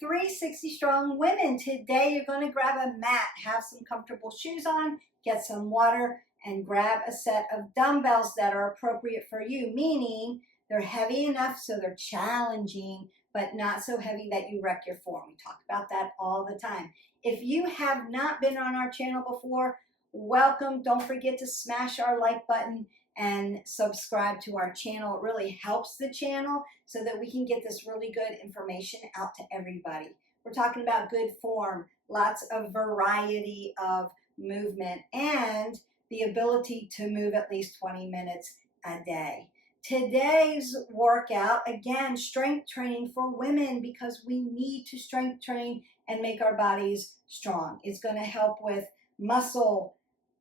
360 Strong Women. Today you're going to grab a mat, have some comfortable shoes on, get some water, and grab a set of dumbbells that are appropriate for you, meaning they're heavy enough so they're challenging, but not so heavy that you wreck your form. We talk about that all the time. If you have not been on our channel before, welcome. Don't forget to smash our like button and subscribe to our channel. It really helps the channel so that we can get this really good information out to everybody. We're talking about good form, lots of variety of movement, and the ability to move at least 20 minutes a day. Today's workout, again, strength training for women, because we need to strength train and make our bodies strong. It's going to help with muscle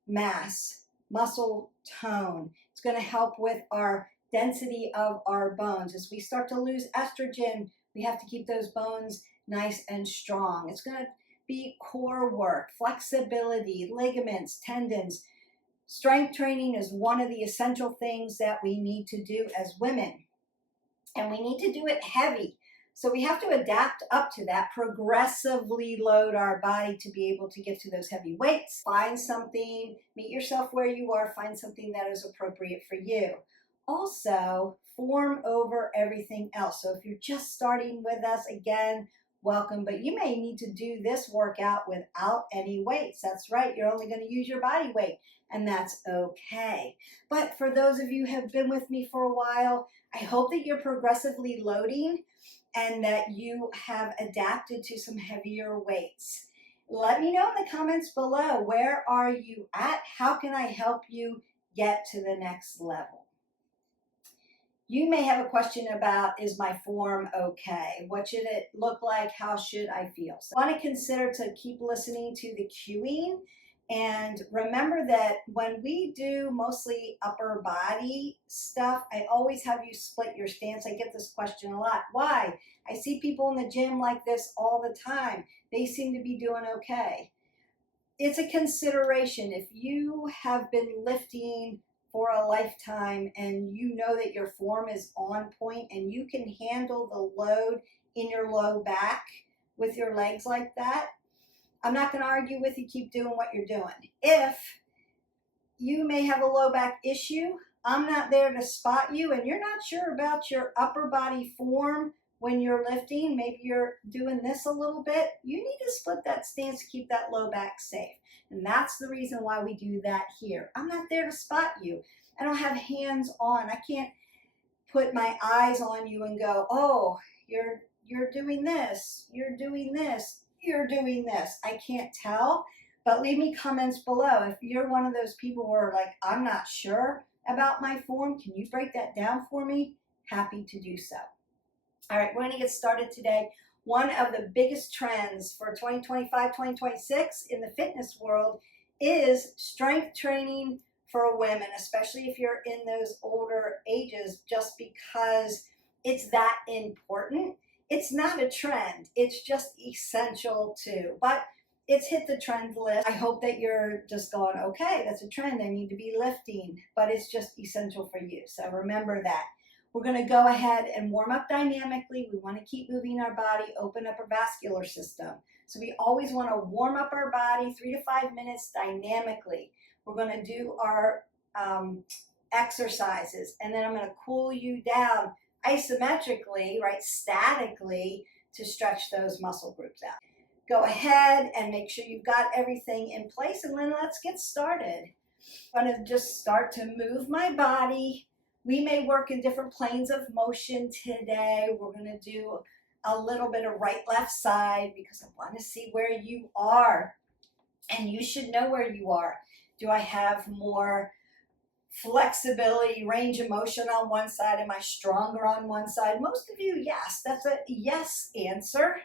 mass, muscle tone. It's going to help with our density of our bones. As we start to lose estrogen, we have to keep those bones nice and strong. It's going to be core work, flexibility, ligaments, tendons. Strength training is one of the essential things that we need to do as women. And we need to do it heavy. So we have to adapt up to that, progressively load our body to be able to get to those heavy weights. Find something, meet yourself where you are, find something that is appropriate for you. Also, form over everything else. So if you're just starting with us, again, welcome, but you may need to do this workout without any weights. That's right, you're only going to use your body weight, and that's okay. But for those of you who have been with me for a while, I hope that you're progressively loading and that you have adapted to some heavier weights. Let me know in the comments below, where are you at? How can I help you get to the next level? You may have a question about, is my form okay? What should it look like? How should I feel? So I want to consider to keep listening to the cueing. And remember that when we do mostly upper body stuff, I always have you split your stance. I get this question a lot. Why? I see people in the gym like this all the time. They seem to be doing okay. It's a consideration. If you have been lifting for a lifetime and you know that your form is on point and you can handle the load in your low back with your legs like that, I'm not going to argue with you. Keep doing what you're doing. If you may have a low back issue, I'm not there to spot you, and you're not sure about your upper body form when you're lifting, maybe you're doing this a little bit, you need to split that stance to keep that low back safe. And that's the reason why we do that here. I'm not there to spot you. I don't have hands on. I can't put my eyes on you and go, oh, you're doing this, you're doing this, you're doing this. I can't tell, but leave me comments below. If you're one of those people who are like, I'm not sure about my form, can you break that down for me? Happy to do so. All right, we're going to get started today. One of the biggest trends for 2025, 2026 in the fitness world is strength training for women, especially if you're in those older ages, just because it's that important. It's not a trend, it's just essential too, but it's hit the trend list. I hope that you're just going, okay, that's a trend, I need to be lifting, but it's just essential for you. So remember that. We're going to go ahead and warm up dynamically. We want to keep moving our body, open up our vascular system. So we always want to warm up our body 3 to 5 minutes dynamically. We're going to do our exercises, and then I'm going to cool you down isometrically, right, statically, to stretch those muscle groups out. Go ahead and make sure you've got everything in place, and then let's get started. I'm going to just start to move my body. We may work in different planes of motion today. We're going to do a little bit of right, left side, because I want to see where you are, and you should know where you are. Do I have more flexibility, range of motion on one side? Am I stronger on one side? Most of you, yes. That's a yes answer.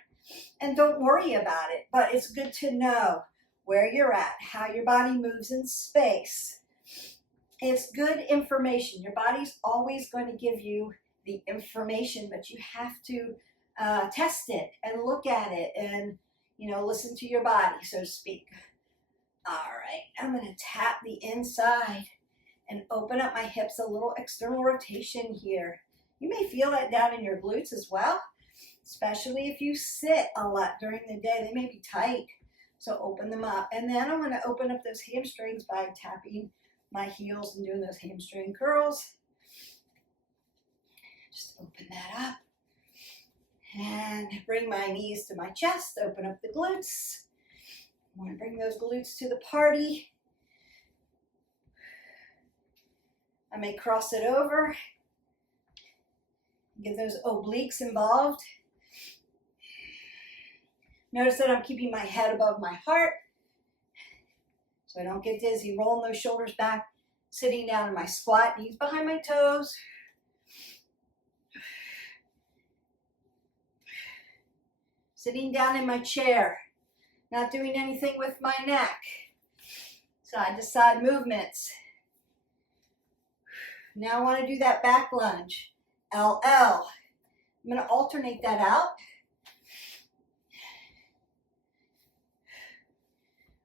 And don't worry about it. But it's good to know where you're at, how your body moves in space. It's good information. Your body's always going to give you the information, but you have to test it and look at it and, listen to your body, so to speak. All right, I'm going to tap the inside and open up my hips, a little external rotation here. You may feel that down in your glutes as well. especially if you sit a lot during the day. They may be tight, so open them up. And then I'm going to open up those hamstrings by tapping my heels and doing those hamstring curls. Just open that up. And bring my knees to my chest, open up the glutes. I want to bring those glutes to the party. I may cross it over. Get those obliques involved. Notice that I'm keeping my head above my heart so I don't get dizzy. Rolling those shoulders back, sitting down in my squat, knees behind my toes. Sitting down in my chair, not doing anything with my neck. Side to side movements. Now I want to do that back lunge, LL. I'm going to alternate that out.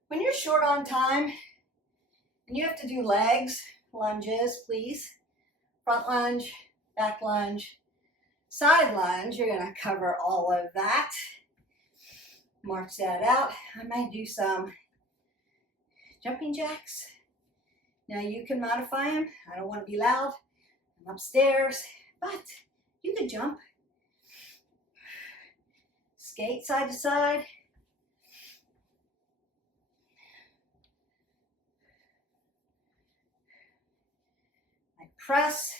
When you're short on time and you have to do legs, lunges, please. Front lunge, back lunge, side lunge. You're going to cover all of that. March that out. I might do some jumping jacks. Now you can modify them. I don't want to be loud. I'm upstairs, but you can jump. Skate side to side. I press.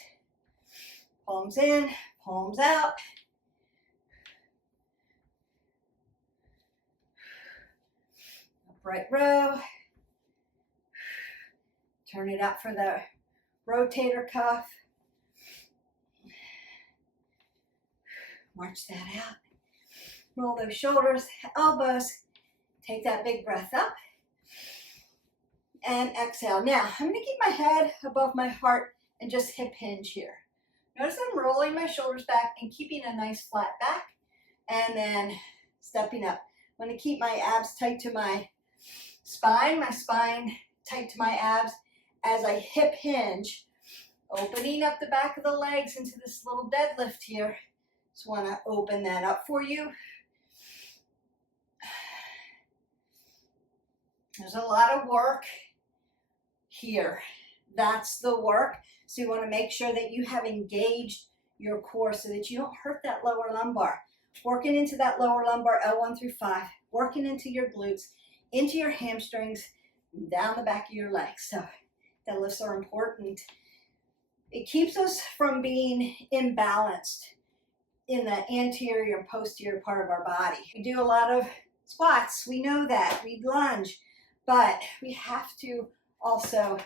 Palms in, palms out. Upright row. Turn it out for the rotator cuff. March that out. Roll those shoulders, elbows. Take that big breath up. And exhale. Now, I'm going to keep my head above my heart and just hip hinge here. Notice I'm rolling my shoulders back and keeping a nice flat back. And then stepping up. I'm going to keep my abs tight to my spine tight to my abs as I hip hinge, opening up the back of the legs into this little deadlift here. Just want to open that up for you. There's a lot of work here. That's the work. So you want to make sure that you have engaged your core so that you don't hurt that lower lumbar. Working into that lower lumbar, L1 through 5, working into your glutes, into your hamstrings, down the back of your legs. So deadlifts are important. It keeps us from being imbalanced in the anterior and posterior part of our body. We do a lot of squats, we know that, we lunge, but we have to also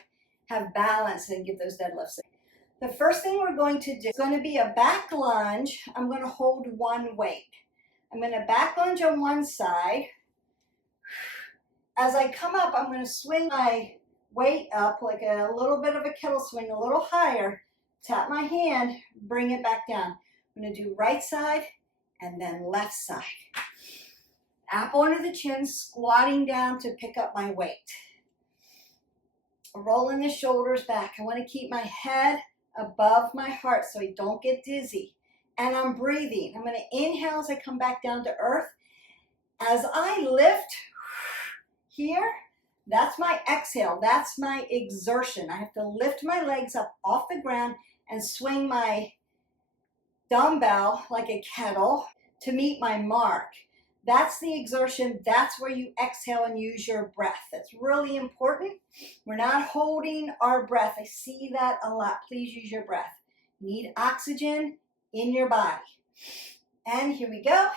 have balance and get those deadlifts in. The first thing we're going to do is going to be a back lunge. I'm going to hold one weight. I'm going to back lunge on one side. As I come up, I'm going to swing my weight up like a little bit of a kettle swing, a little higher. Tap my hand, bring it back down. I'm going to do right side and then left side. Apple under the chin, squatting down to pick up my weight. Rolling the shoulders back. I want to keep my head above my heart so I don't get dizzy. And I'm breathing. I'm going to inhale as I come back down to earth. As I lift here, that's my exhale. That's my exertion. I have to lift my legs up off the ground and swing my dumbbell like a kettle to meet my mark. That's the exertion. That's where you exhale and use your breath. That's really important. We're not holding our breath. I see that a lot. Please use your breath. You need oxygen in your body. And here we go.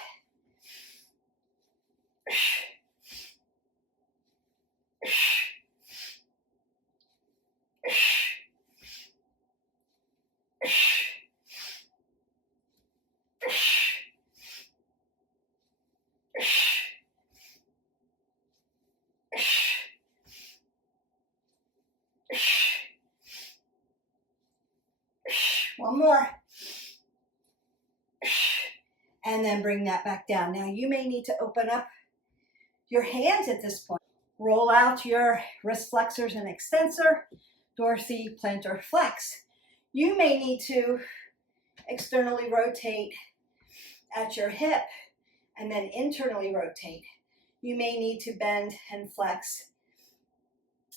One more. And then bring that back down. Now you may need to open up your hands at this point. Roll out your wrist flexors and extensor, dorsi, plantar flex. You may need to externally rotate at your hip and then internally rotate. You may need to bend and flex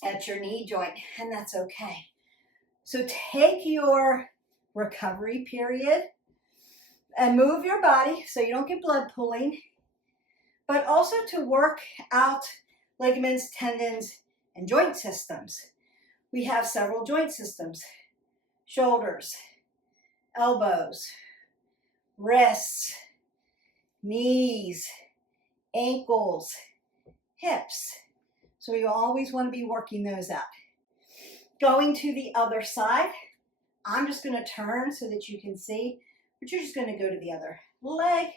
at your knee joint, and that's okay. So take your recovery period and move your body so you don't get blood pooling, but also to work out ligaments, tendons, and joint systems. We have several joint systems: shoulders, elbows, wrists, knees, ankles, hips. So you always want to be working those out. Going to the other side, I'm just going to turn so that you can see, but you're just going to go to the other leg.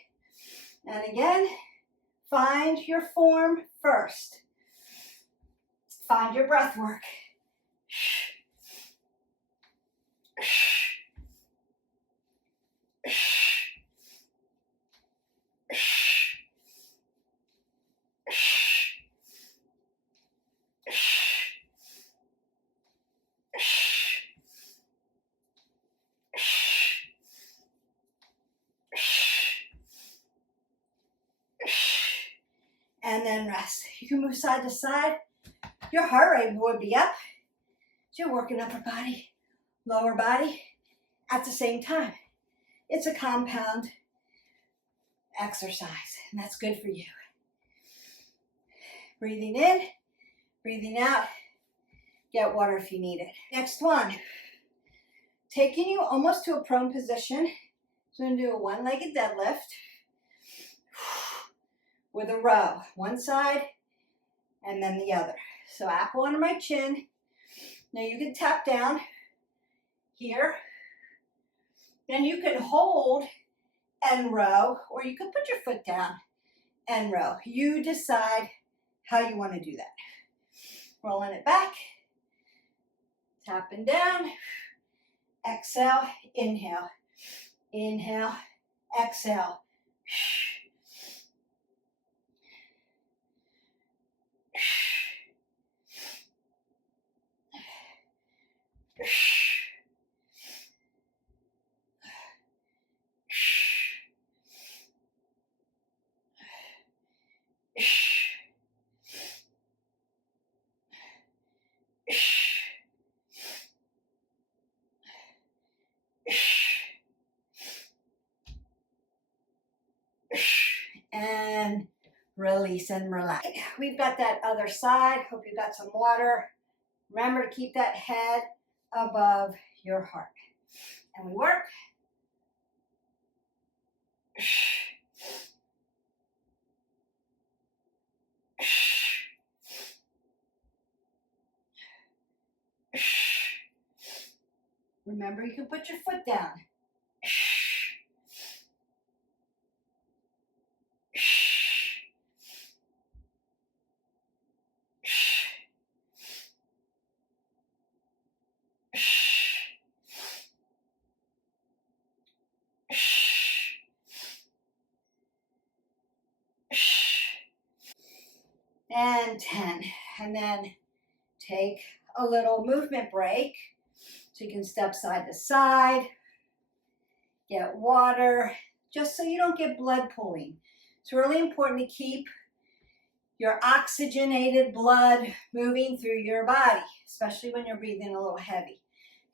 And again, find your form first. Find your breath work. And then rest. You can move side to side. Your heart rate would be up. So you're working upper body, lower body at the same time. It's a compound exercise, and that's good for you. Breathing in, breathing out. Get water if you need it. Next one, taking you almost to a prone position. So I'm going to do a one-legged deadlift with a row, one side and then the other. So apple under my chin. Now you can tap down here. Then you can hold and row, or you can put your foot down and row. You decide how you want to do that. Rolling it back, tapping down, exhale, inhale, inhale, exhale. And release and relax. We've got that other side. Hope you got some water. Remember to keep that head above your heart. And we work. Remember, you can put your foot down. And 10. And then take a little movement break. So you can step side to side, get water, just so you don't get blood pooling. It's really important to keep your oxygenated blood moving through your body, especially when you're breathing a little heavy.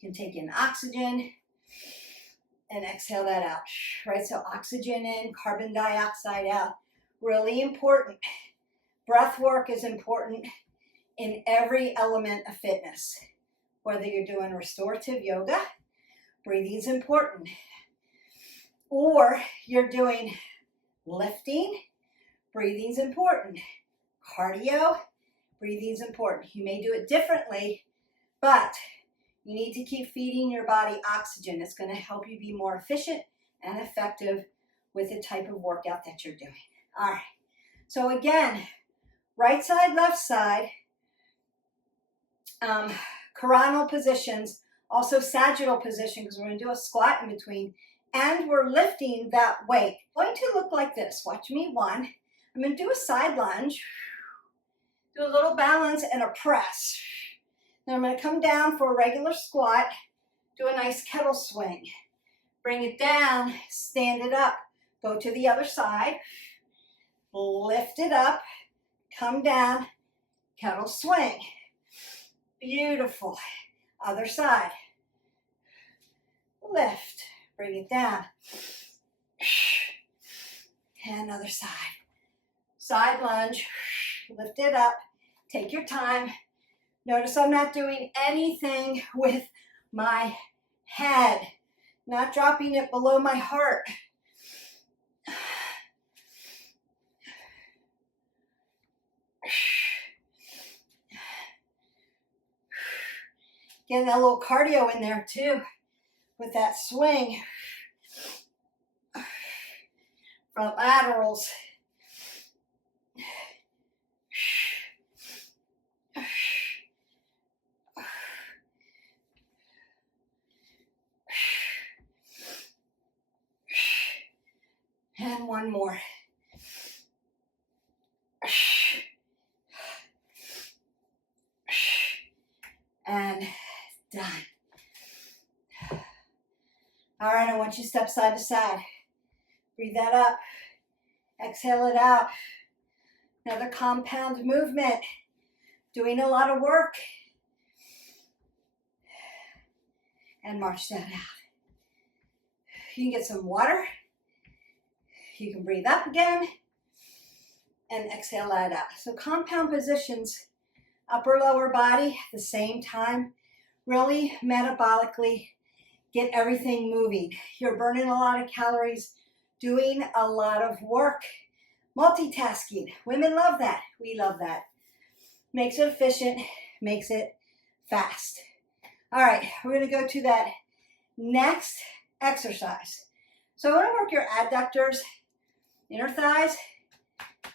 You can take in oxygen and exhale that out, right? So oxygen in, carbon dioxide out. Really important. Breath work is important in every element of fitness. Whether you're doing restorative yoga, breathing is important. Or you're doing lifting, breathing is important. Cardio, breathing is important. You may do it differently, but you need to keep feeding your body oxygen. It's going to help you be more efficient and effective with the type of workout that you're doing. All right. So again, right side, left side, coronal positions, also sagittal position, because we're going to do a squat in between, and we're lifting that weight. It's going to look like this. Watch me. One, I'm going to do a side lunge, do a little balance and a press. Then I'm going to come down for a regular squat, do a nice kettle swing, bring it down, stand it up, Go to the other side. Lift it up. Come down. Kettle swing. Beautiful. Other side. Lift. Bring it down. And other side. Side lunge. Lift it up. Take your time. Notice I'm not doing anything with my head. Not dropping it below my heart. Getting that little cardio in there too with that swing. Front laterals. And one more. And done. All right, I want you to step side to side. Breathe that up. Exhale it out. Another compound movement. Doing a lot of work. And march that out. You can get some water. You can breathe up again. And exhale that out. So compound positions, upper lower body at the same time. Really metabolically get everything moving. You're burning a lot of calories, doing a lot of work. Multitasking. Women love that. We love that. Makes it efficient, makes it fast. All right, we're going to go to that next exercise. So I want to work your adductors, inner thighs,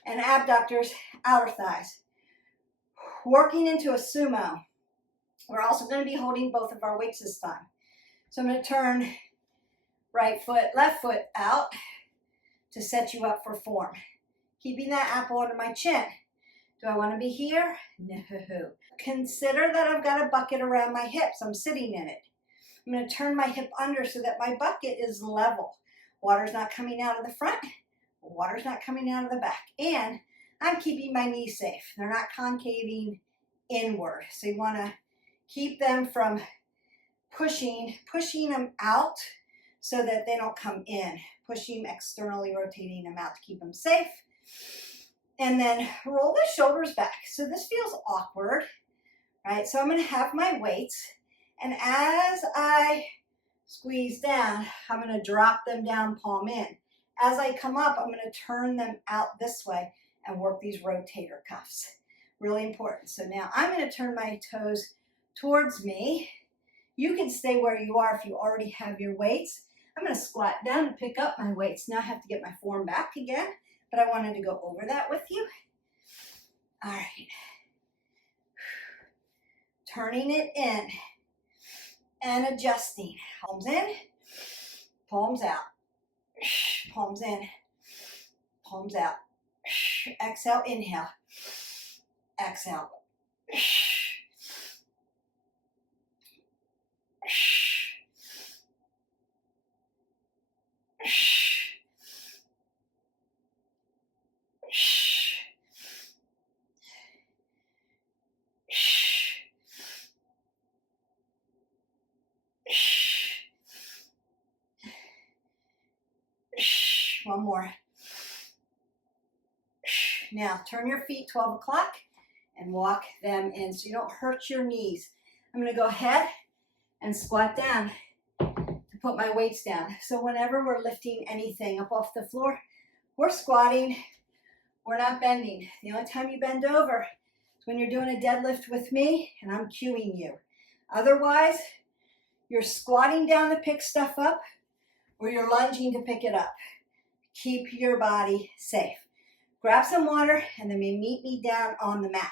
and abductors, outer thighs. Working into a sumo. We're also going to be holding both of our weights this time. So I'm going to turn right foot, left foot out to set you up for form. Keeping that apple under my chin. Do I want to be here? No. Consider that I've got a bucket around my hips. I'm sitting in it. I'm going to turn my hip under so that my bucket is level. Water's not coming out of the front. Water's not coming out of the back. And I'm keeping my knees safe. They're not concaving inward. So you want to keep them from pushing them out so that they don't come in. Pushing externally, rotating them out to keep them safe. And then roll the shoulders back. So this feels awkward, right? So I'm going to have my weights. And as I squeeze down, I'm going to drop them down, palm in. As I come up, I'm going to turn them out this way and work these rotator cuffs. Really important. So now I'm going to turn my toes towards me. You can stay where you are if you already have your weights. I'm going to squat down and pick up my weights. Now I have to get my form back again, but I wanted to go over that with you. All right. Turning it in and adjusting. Palms in, palms out. Palms in, palms out. Exhale, inhale. Exhale. One more. Now turn your feet 12 o'clock and walk them in so you don't hurt your knees. I'm going to go ahead and squat down to put my weights down. So whenever we're lifting anything up off the floor, we're squatting, we're not bending. The only time you bend over is when you're doing a deadlift with me and I'm cueing you. Otherwise, you're squatting down to pick stuff up or you're lunging to pick it up. Keep your body safe. Grab some water and then meet me down on the mat.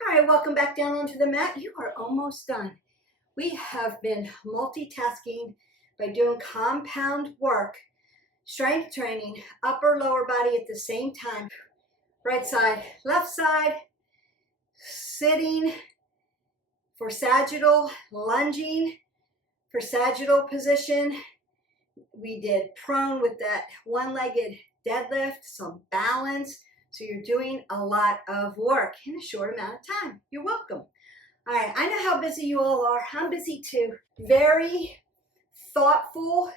All right, welcome back down onto the mat. You are almost done. We have been multitasking by doing compound work, strength training, upper lower body at the same time. Right side, left side, sitting for sagittal, lunging for sagittal position, We did prone with that one-legged deadlift, some balance. So you're doing a lot of work in a short amount of time. You're welcome. All right, I know how busy you all are. I'm busy too. Very thoughtful,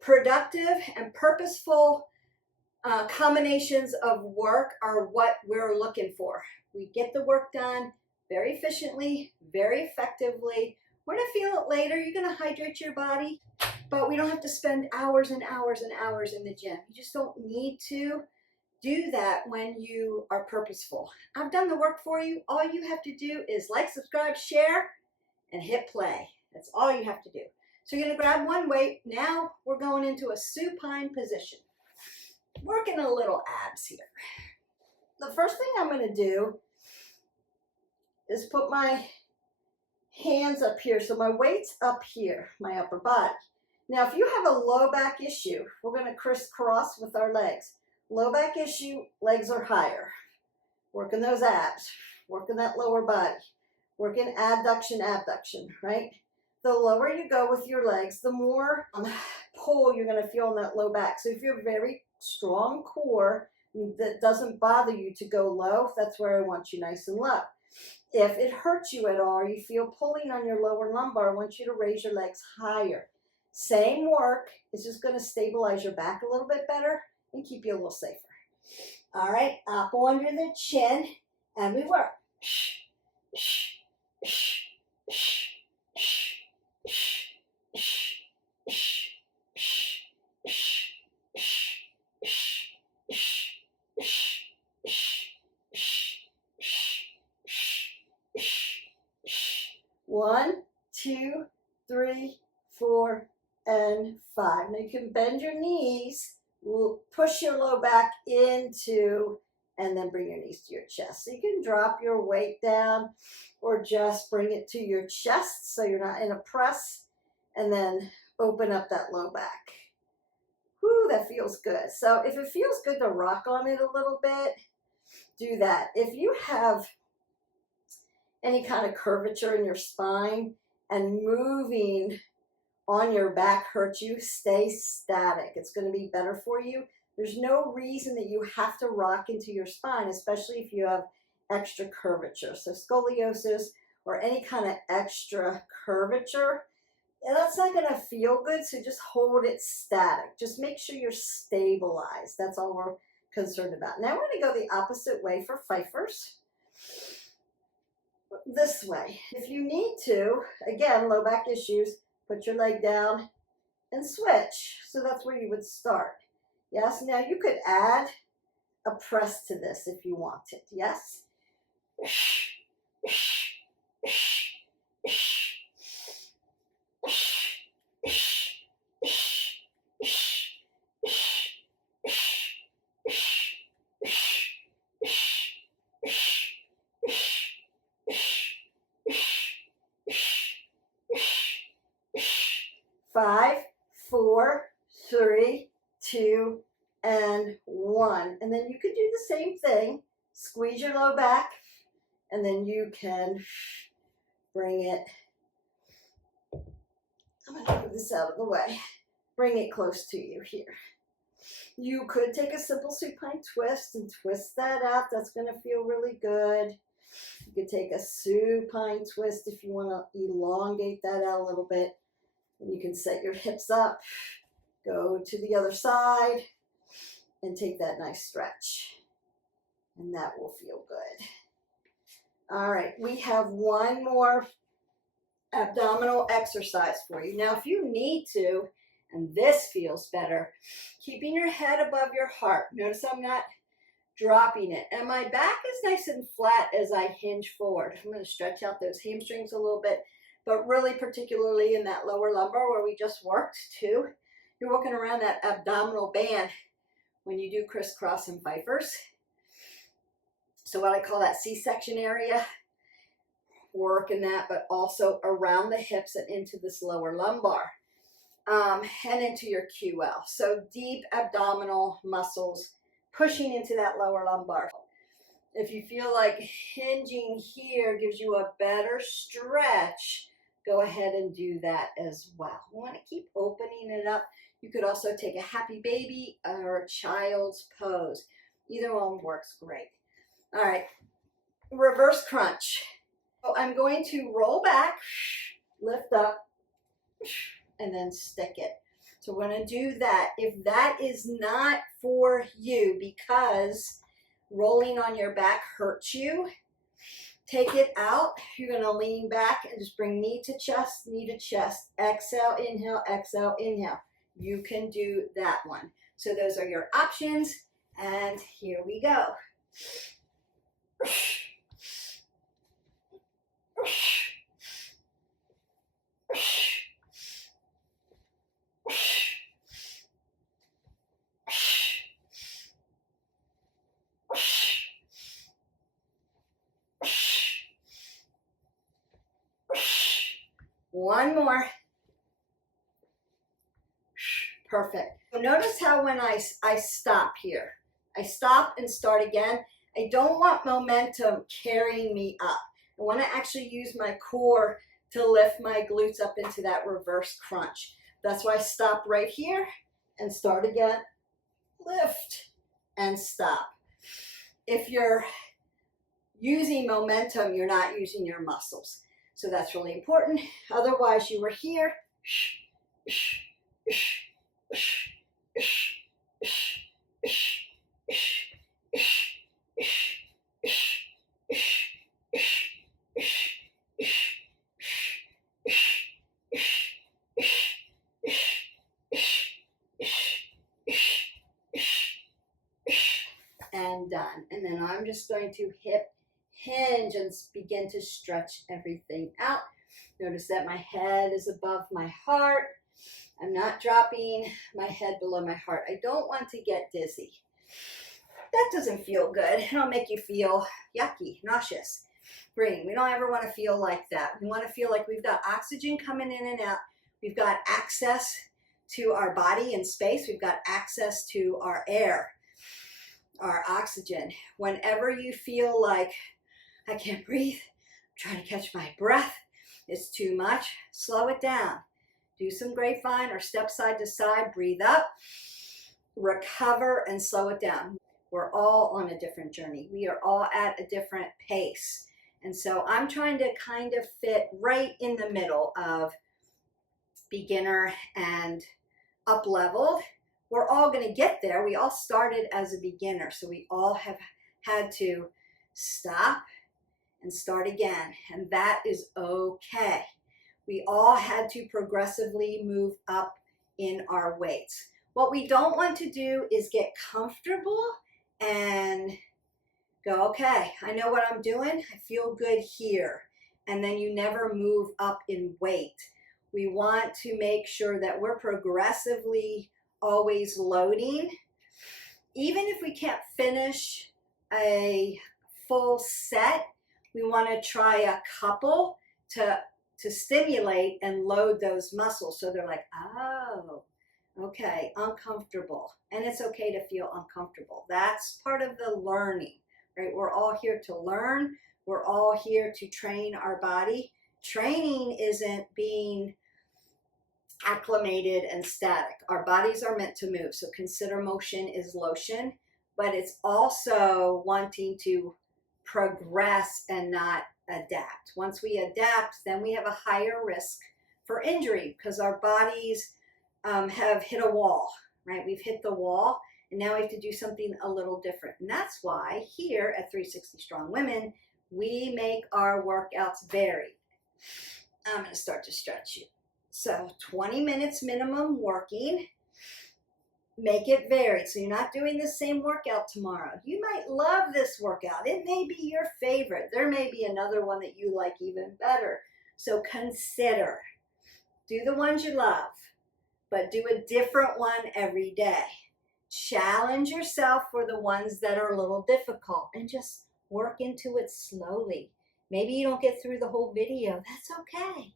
productive, and purposeful combinations of work are what we're looking for. We get the work done very efficiently, very effectively. We're gonna feel it later. You're gonna hydrate your body, but we don't have to spend hours and hours and hours in the gym. You just don't need to do that when you are purposeful. I've done the work for you. All you have to do is like, subscribe, share, and hit play. That's all you have to do. So you're gonna grab one weight. Now we're going into a supine position. Working a little abs here. The first thing I'm gonna do is put my hands up here. So my weight's up here, my upper body. Now, if you have a low back issue, we're gonna crisscross with our legs. Low back issue, legs are higher. Working those abs, working that lower body, working adduction, abduction, right? The lower you go with your legs, the more pull you're gonna feel in that low back. So if you have a very strong core that doesn't bother you to go low, that's where I want you nice and low. If it hurts you at all, you feel pulling on your lower lumbar, I want you to raise your legs higher. Same work, it's just gonna stabilize your back a little bit better and keep you a little safer. All right, up under the chin, and we work. One, two, three, 4, and 5. Now you can bend your knees, push your low back into, and then bring your knees to your chest. So you can drop your weight down or just bring it to your chest so you're not in a press, and then open up that low back. Whew, that feels good. So if it feels good to rock on it a little bit, do that. If you have any kind of curvature in your spine and moving on your back hurts you, stay static. It's going to be better for you. There's no reason that you have to rock into your spine, especially if you have extra curvature. So scoliosis or any kind of extra curvature, that's not going to feel good, so just hold it static. Just make sure you're stabilized. That's all we're concerned about. Now we're going to go the opposite way for pffifers. This way. If you need to, again, low back issues, put your leg down and switch. So that's where you would start. Yes, now you could add a press to this if you wanted. Yes? 5, 4, 3, 2, and 1. And then you could do the same thing. Squeeze your low back, and then you can bring it. I'm going to move this out of the way. Bring it close to you here. You could take a simple supine twist and twist that out. That's going to feel really good. You could take a supine twist if you want to elongate that out a little bit. And you can set your hips up, go to the other side, and take that nice stretch. And that will feel good. All right, we have one more abdominal exercise for you. Now, if you need to, and this feels better, keeping your head above your heart. Notice I'm not dropping it. And my back is nice and flat as I hinge forward. I'm going to stretch out those hamstrings a little bit, but really particularly in that lower lumbar where we just worked too. You're working around that abdominal band when you do crisscross and pffifers. So what I call that C-section area, working that, but also around the hips and into this lower lumbar. And into your QL. So deep abdominal muscles pushing into that lower lumbar. If you feel like hinging here gives you a better stretch, go ahead and do that as well. We want to keep opening it up. You could also take a happy baby or a child's pose. Either one works great. All right, reverse crunch. So I'm going to roll back, lift up, and then stick it. So we're going to do that. If that is not for you because rolling on your back hurts you, take it out. You're going to lean back and just bring knee to chest, exhale, inhale. You can do that one. So those are your options, and here we go. One more. Perfect. So notice how when I stop here, I stop and start again. I don't want momentum carrying me up. I want to actually use my core to lift my glutes up into that reverse crunch. That's why I stop right here and start again. Lift and stop. If you're using momentum, you're not using your muscles. So that's really important. Otherwise, you were here. And done. And then I'm just going to hip hinge and begin to stretch everything out. Notice that my head is above my heart. I'm not dropping my head below my heart. I don't want to get dizzy. That doesn't feel good. It'll make you feel yucky, nauseous. Green. We don't ever want to feel like that. We want to feel like we've got oxygen coming in and out. We've got access to our body and space. We've got access to our air, our oxygen. Whenever you feel like I can't breathe, I'm trying to catch my breath, it's too much, slow it down. Do some grapevine or step side to side, breathe up, recover, and slow it down. We're all on a different journey. We are all at a different pace. And so I'm trying to kind of fit right in the middle of beginner and up leveled. We're all going to get there. We all started as a beginner, so we all have had to stop and start again, and that is okay. We all had to progressively move up in our weights. What we don't want to do is get comfortable and go, okay, I know what I'm doing. I feel good here. And then you never move up in weight. We want to make sure that we're progressively always loading. Even if we can't finish a full set, we want to try a couple to stimulate and load those muscles. So they're like, oh, okay, uncomfortable. And it's okay to feel uncomfortable. That's part of the learning, right? We're all here to learn. We're all here to train our body. Training isn't being acclimated and static. Our bodies are meant to move. So consider motion is lotion, but it's also wanting to progress and not adapt. Once we adapt, then we have a higher risk for injury because our bodies have hit a wall, right? We've hit the wall, and now we have to do something a little different. And that's why here at 360 Strong Women, we make our workouts varied. I'm going to start to stretch you. So 20 minutes minimum working. Make it varied. So you're not doing the same workout tomorrow. You might love this workout. It may be your favorite. There may be another one that you like even better. So consider. Do the ones you love, but do a different one every day. Challenge yourself for the ones that are a little difficult and just work into it slowly. Maybe you don't get through the whole video. That's okay.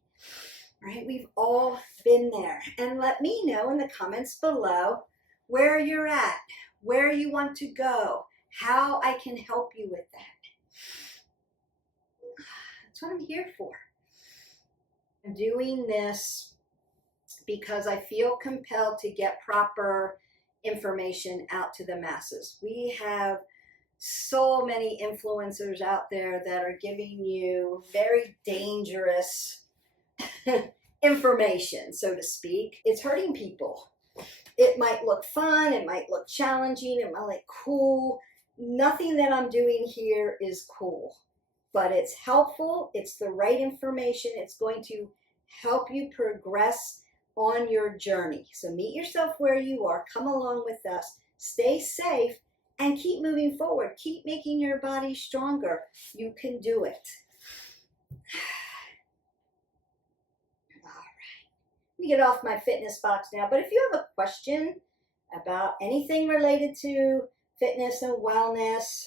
Right? We've all been there. And let me know in the comments below where you're at, where you want to go, how I can help you with that. That's what I'm here for. I'm doing this because I feel compelled to get proper information out to the masses. We have so many influencers out there that are giving you very dangerous information, so to speak. It's hurting people. It might look fun, it might look challenging, it might look cool. Nothing that I'm doing here is cool, but it's helpful, it's the right information, it's going to help you progress on your journey. So meet yourself where you are, come along with us, stay safe, and keep moving forward. Keep making your body stronger. You can do it. Let me get off my fitness box now, but if you have a question about anything related to fitness and wellness,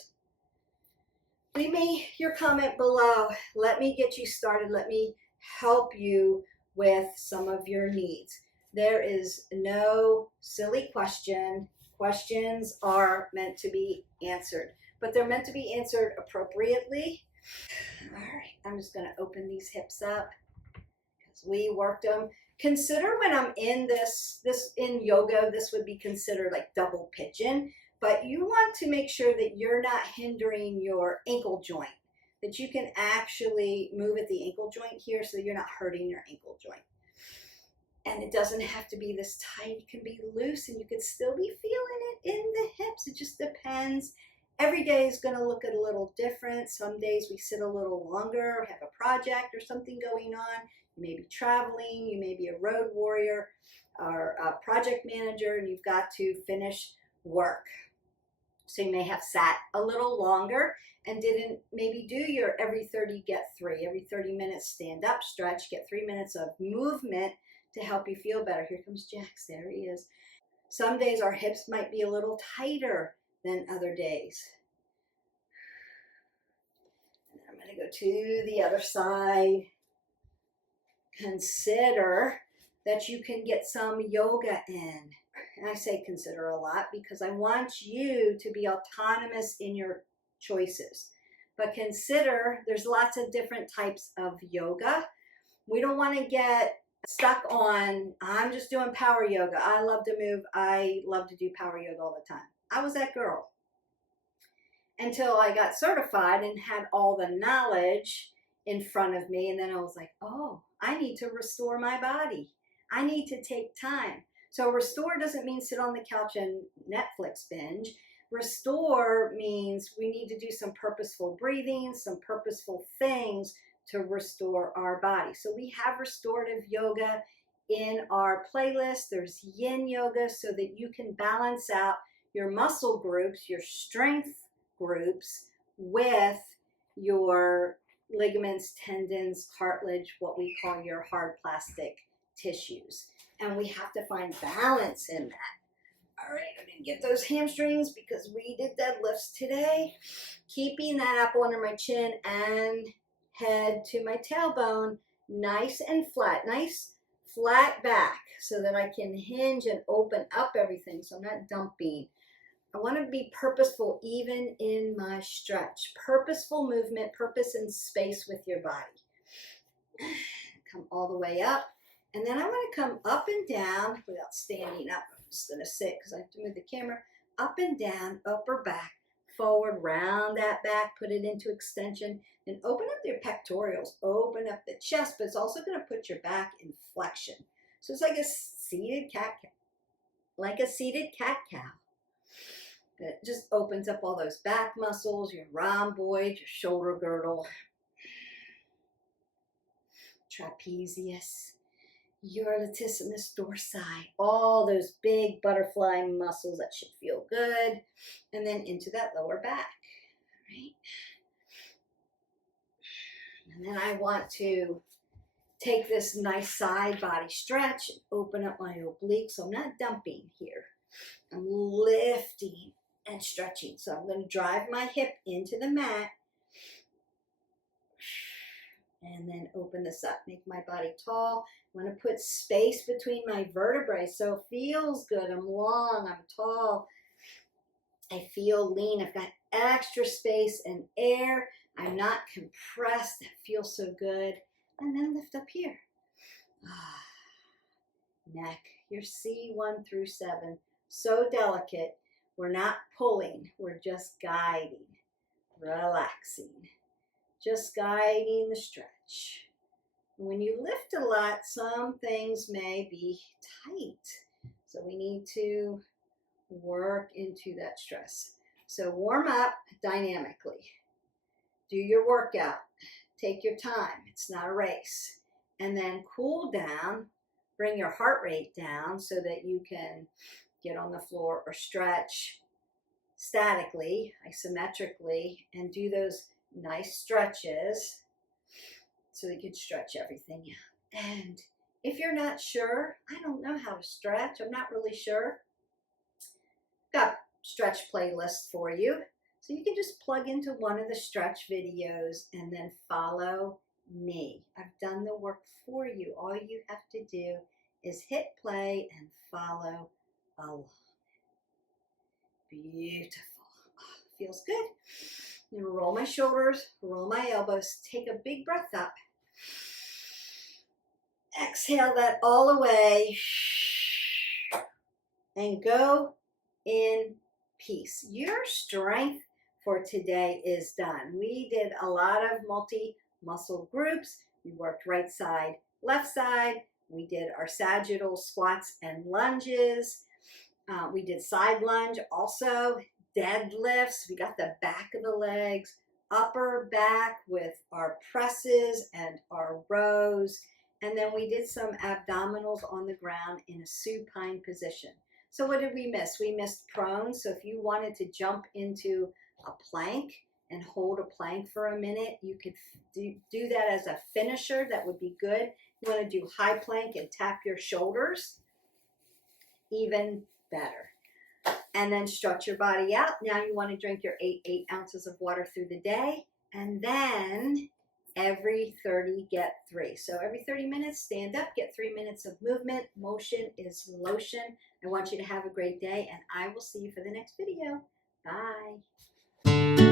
leave me your comment below. Let me get you started. Let me help you with some of your needs. There is no silly question. Questions are meant to be answered, but they're meant to be answered appropriately. All right, I'm just going to open these hips up because we worked them. Consider when I'm in this in yoga, this would be considered like double pigeon, but you want to make sure that you're not hindering your ankle joint, that you can actually move at the ankle joint here so you're not hurting your ankle joint. And it doesn't have to be this tight, it can be loose and you could still be feeling it in the hips. It just depends. Every day is going to look a little different. Some days we sit a little longer, have a project or something going on. You may be traveling, you may be a road warrior or a project manager, and you've got to finish work. So you may have sat a little longer and didn't maybe do your every 30 get 3, every 30 minutes stand up, stretch, get 3 minutes of movement to help you feel better. Here comes Jax, there he is. Some days our hips might be a little tighter than other days. And I'm going to go to the other side. Consider that you can get some yoga in. And I say consider a lot because I want you to be autonomous in your choices. But consider there's lots of different types of yoga. We don't want to get stuck on, I'm just doing power yoga. I love to move. I love to do power yoga all the time. I was that girl until I got certified and had all the knowledge in front of me. And then I was like, oh, I need to restore my body. I need to take time. So restore doesn't mean sit on the couch and Netflix binge. Restore means we need to do some purposeful breathing, some purposeful things to restore our body. So we have restorative yoga in our playlist. There's yin yoga so that you can balance out your muscle groups, your strength groups with your ligaments, tendons, cartilage, what we call your hard plastic tissues. And we have to find balance in that. All right, I'm going to get those hamstrings because we did deadlifts today. Keeping that apple under my chin and head to my tailbone nice and flat, nice flat back so that I can hinge and open up everything so I'm not dumping. I want to be purposeful even in my stretch. Purposeful movement, purpose and space with your body. Come all the way up. And then I want to come up and down without standing up. I'm just going to sit because I have to move the camera. Up and down, upper back, forward, round that back, put it into extension. And open up your pectorals, open up the chest, but it's also going to put your back in flexion. So it's like a seated cat-cow. Like a seated cat-cow. It just opens up all those back muscles, your rhomboid, your shoulder girdle, trapezius, your latissimus dorsi, all those big butterfly muscles that should feel good. And then into that lower back, right? And then I want to take this nice side body stretch and open up my obliques. So I'm not dumping here. I'm lifting and stretching. So I'm going to drive my hip into the mat and then open this up, make my body tall. I want to put space between my vertebrae so it feels good. I'm long, I'm tall. I feel lean. I've got extra space and air. I'm not compressed. That feels so good. And then lift up here. Neck, your C1 through 7, so delicate. We're not pulling, we're just guiding, relaxing, just guiding the stretch. When you lift a lot, some things may be tight, so we need to work into that stress. So warm up dynamically. Do your workout. Take your time. It's not a race. And then cool down. Bring your heart rate down so that you can get on the floor or stretch statically, isometrically, and do those nice stretches so you can stretch everything out. And if you're not sure, I don't know how to stretch, I'm not really sure, got stretch playlist for you. So you can just plug into one of the stretch videos and then follow me. I've done the work for you. All you have to do is hit play and follow along. Beautiful. Oh, feels good. I'm going to roll my shoulders, roll my elbows, take a big breath up. Exhale that all away and go in peace. Your strength for today is done. We did a lot of multi-muscle groups. We worked right side, left side. We did our sagittal squats and lunges. We did side lunge also, deadlifts. We got the back of the legs, upper back with our presses and our rows. And then we did some abdominals on the ground in a supine position. So what did we miss? We missed prone. So if you wanted to jump into a plank and hold a plank for a minute, you could do that as a finisher. That would be good. You want to do high plank and tap your shoulders, even better. And then stretch your body out. Now you want to drink your 8 ounces of water through the day. And then every 30, get 3. So every 30 minutes, stand up, get 3 minutes of movement. Motion is lotion. I want you to have a great day, and I will see you for the next video. Bye.